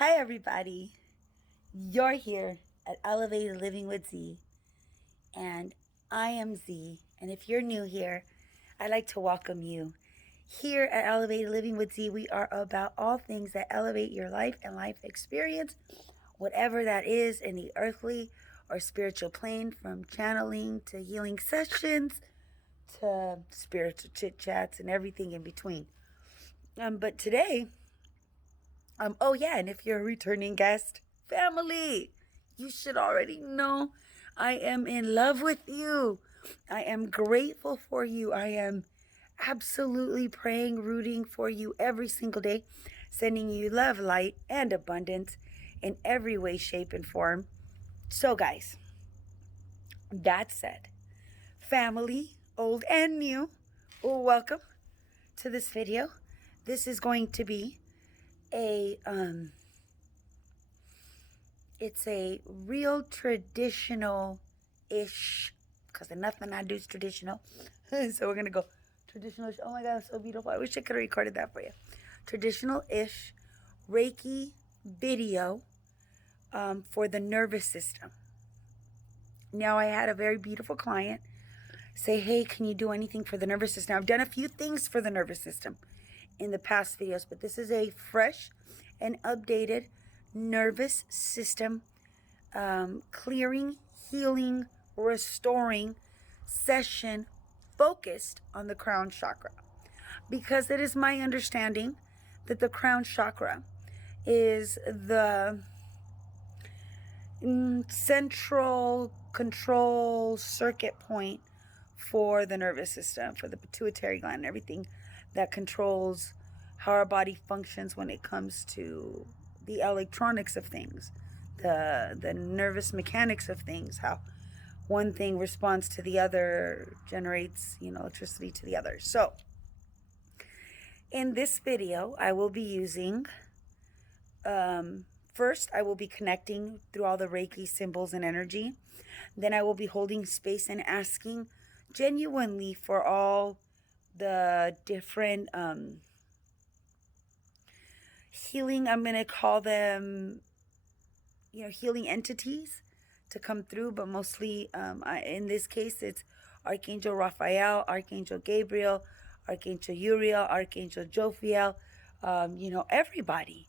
Hi, everybody. You're here at Elevated Living with Z, and I am Z. And if you're new here, I'd like to welcome you. Here at Elevated Living with Z, we are about all things that elevate your life and life experience, whatever that is in the earthly or spiritual plane, from channeling to healing sessions to spiritual chit chats and everything in between. But today, oh yeah, and if you're a returning guest, family, you should already know I am in love with you. I am grateful for you. I am absolutely praying, rooting for you every single day, sending you love, light, and abundance in every way, shape, and form. So, guys, that said, family, old and new, welcome to this video. This is going to be a it's a real traditional-ish, because nothing I do is traditional. So we're going to go traditional-ish. Oh my God, it's so beautiful. I wish I could have recorded that for you. Traditional-ish Reiki video for the nervous system. Now, I had a very beautiful client say, hey, can you do anything for the nervous system? Now, I've done a few things for the nervous system in the past videos, but this is a fresh and updated nervous system clearing, healing, restoring session focused on the crown chakra. Because it is my understanding that the crown chakra is the central control circuit point for the nervous system, for the pituitary gland, and everything that controls how our body functions when it comes to the electronics of things, the nervous mechanics of things, how one thing responds to the other, generates, electricity to the other. So in this video, I will be using, first, I will be connecting through all the Reiki symbols and energy. Then I will be holding space and asking genuinely for all the different healing, I'm going to call them, healing entities to come through. But mostly, in this case, it's Archangel Raphael, Archangel Gabriel, Archangel Uriel, Archangel Jophiel, everybody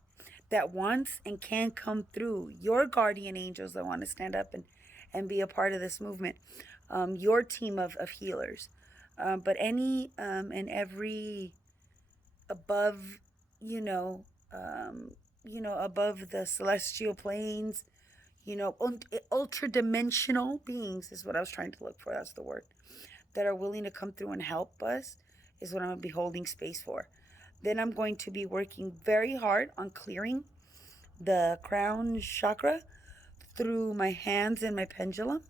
that wants and can come through. Your guardian angels that want to stand up and be a part of this movement. Your team of healers. But any and every above, above the celestial planes, ultra dimensional beings is what I was trying to look for. That's the word. That are willing to come through and help us is what I'm going to be holding space for. Then I'm going to be working very hard on clearing the crown chakra through my hands and my pendulum.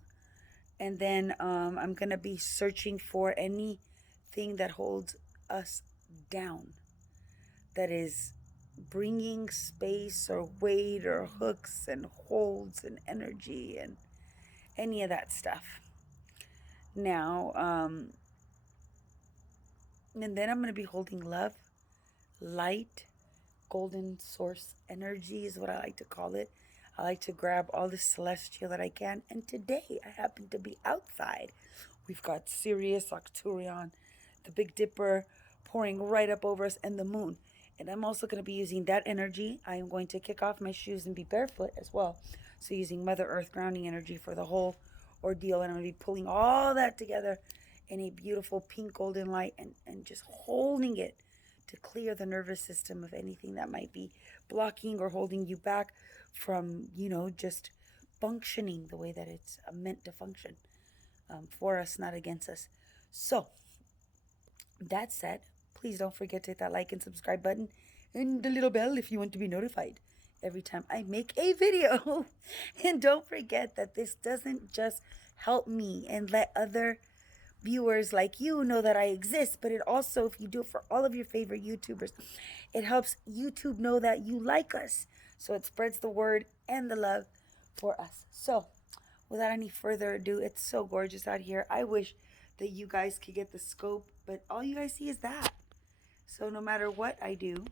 And then I'm going to be searching for anything that holds us down, that is bringing space or weight or hooks and holds and energy and any of that stuff. Now, and then I'm going to be holding love, light, golden source energy is what I like to call it. I like to grab all the celestial that I can. And today I happen to be outside. We've got Sirius, Arcturian, the Big Dipper pouring right up over us, and the moon. And I'm also going to be using that energy. I am going to kick off my shoes and be barefoot as well. So using Mother Earth grounding energy for the whole ordeal. And I'm going to be pulling all that together in a beautiful pink golden light and just holding it to clear the nervous system of anything that might be blocking or holding you back from, just functioning the way that it's meant to function, for us, not against us. So, that said, please don't forget to hit that like and subscribe button and the little bell if you want to be notified every time I make a video. And don't forget that this doesn't just help me and let other viewers like you know that I exist, but it also, if you do it for all of your favorite YouTubers, it helps YouTube know that you like us. So it spreads the word and the love for us. So without any further ado, it's so gorgeous out here. I wish that you guys could get the scope, but all you guys see is that. So no matter what I do,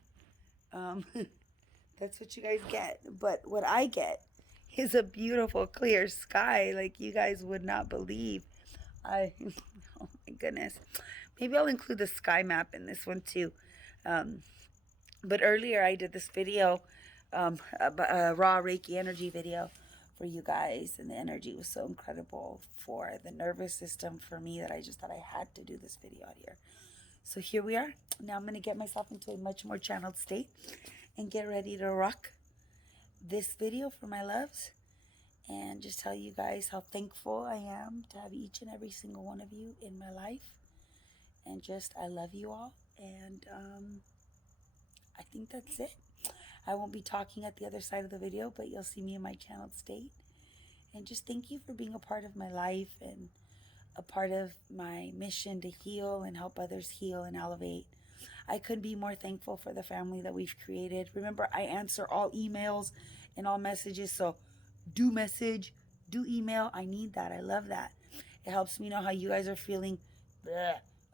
That's what you guys get. But what I get is a beautiful clear sky like you guys would not believe. I oh my goodness. Maybe I'll include the sky map in this one too. Um, but earlier I did this video, a raw Reiki energy video for you guys, and the energy was so incredible for the nervous system for me that I just thought I had to do this video out here. So here we are. Now I'm going to get myself into a much more channeled state and get ready to rock this video for my loves, and just tell you guys how thankful I am to have each and every single one of you in my life. And just, I love you all. And I think that's it. I won't be talking at the other side of the video, but you'll see me in my channeled state. And just thank you for being a part of my life and a part of my mission to heal and help others heal and elevate. I couldn't be more thankful for the family that we've created. Remember, I answer all emails and all messages, so do message, do email. I need that. I love that. It helps me know how you guys are feeling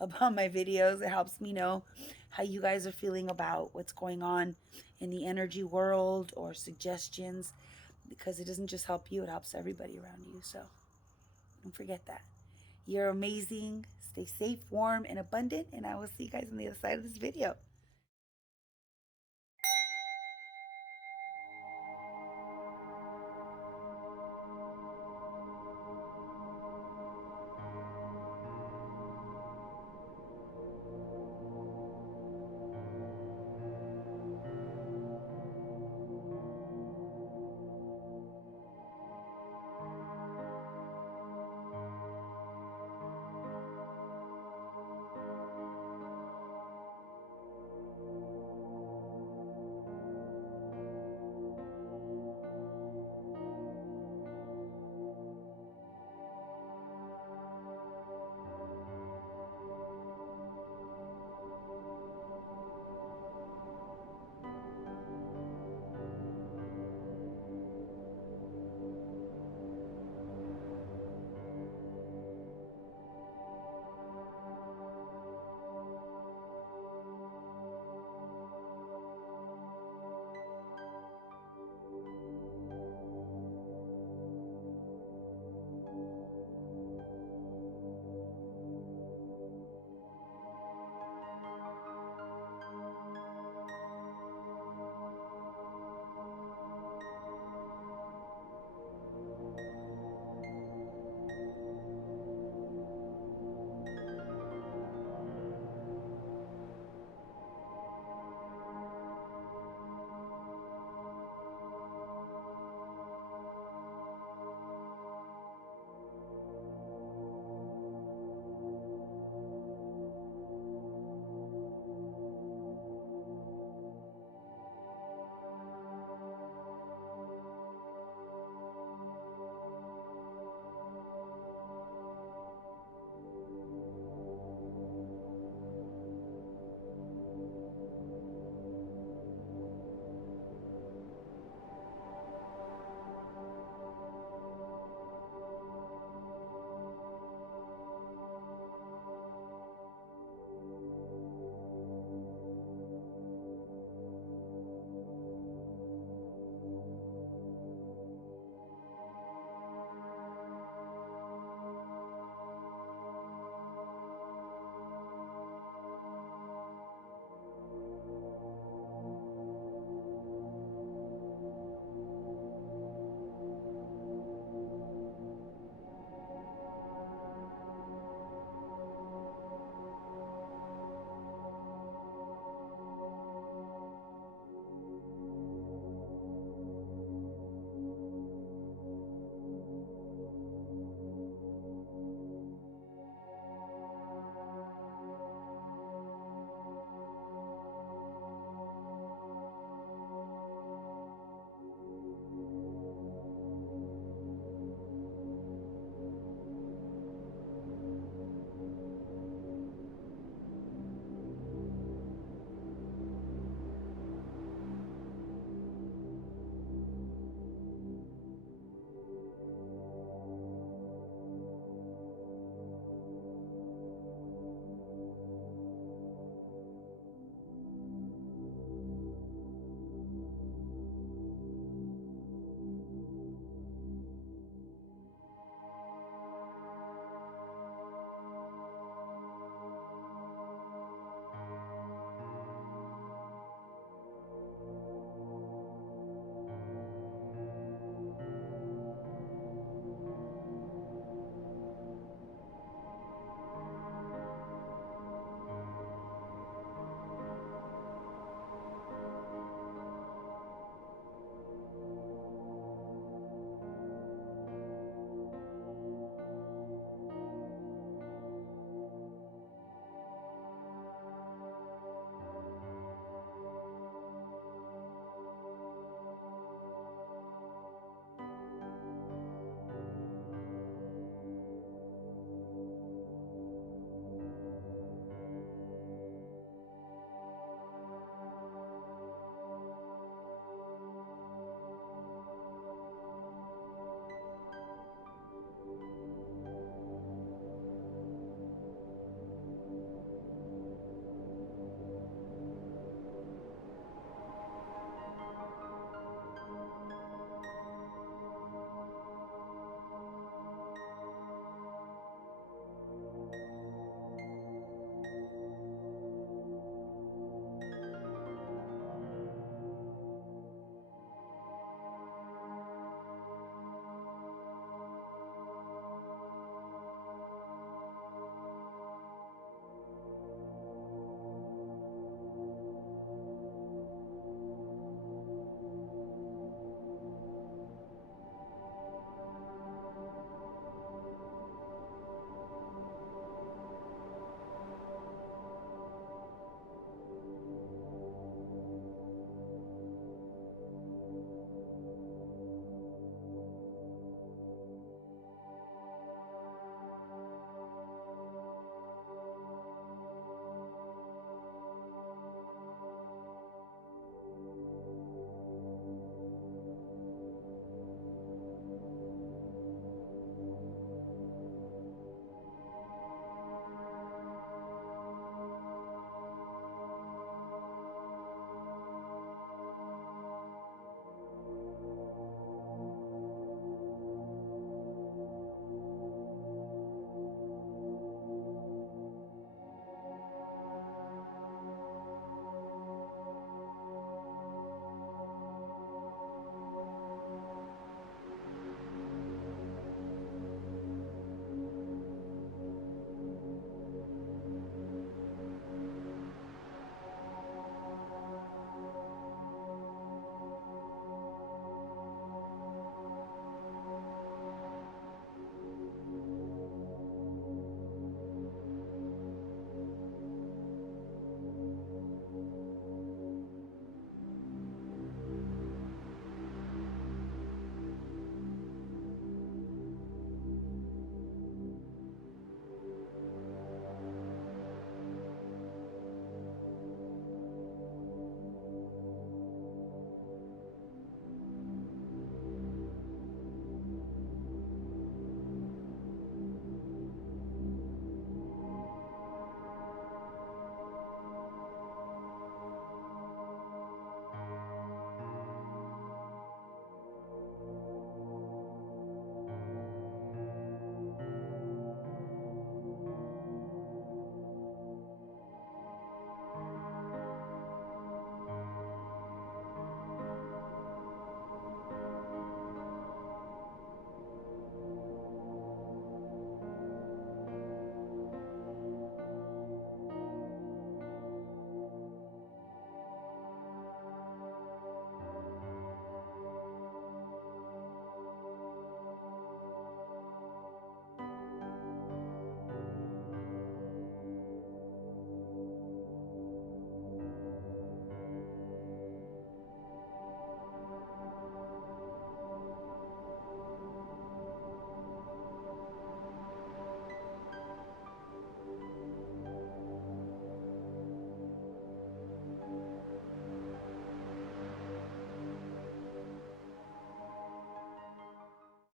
about my videos. It helps me know how you guys are feeling about what's going on in the energy world, or suggestions, because it doesn't just help you, it helps everybody around you. So don't forget that. You're amazing. Stay safe, warm, and abundant, and I will see you guys on the other side of this video.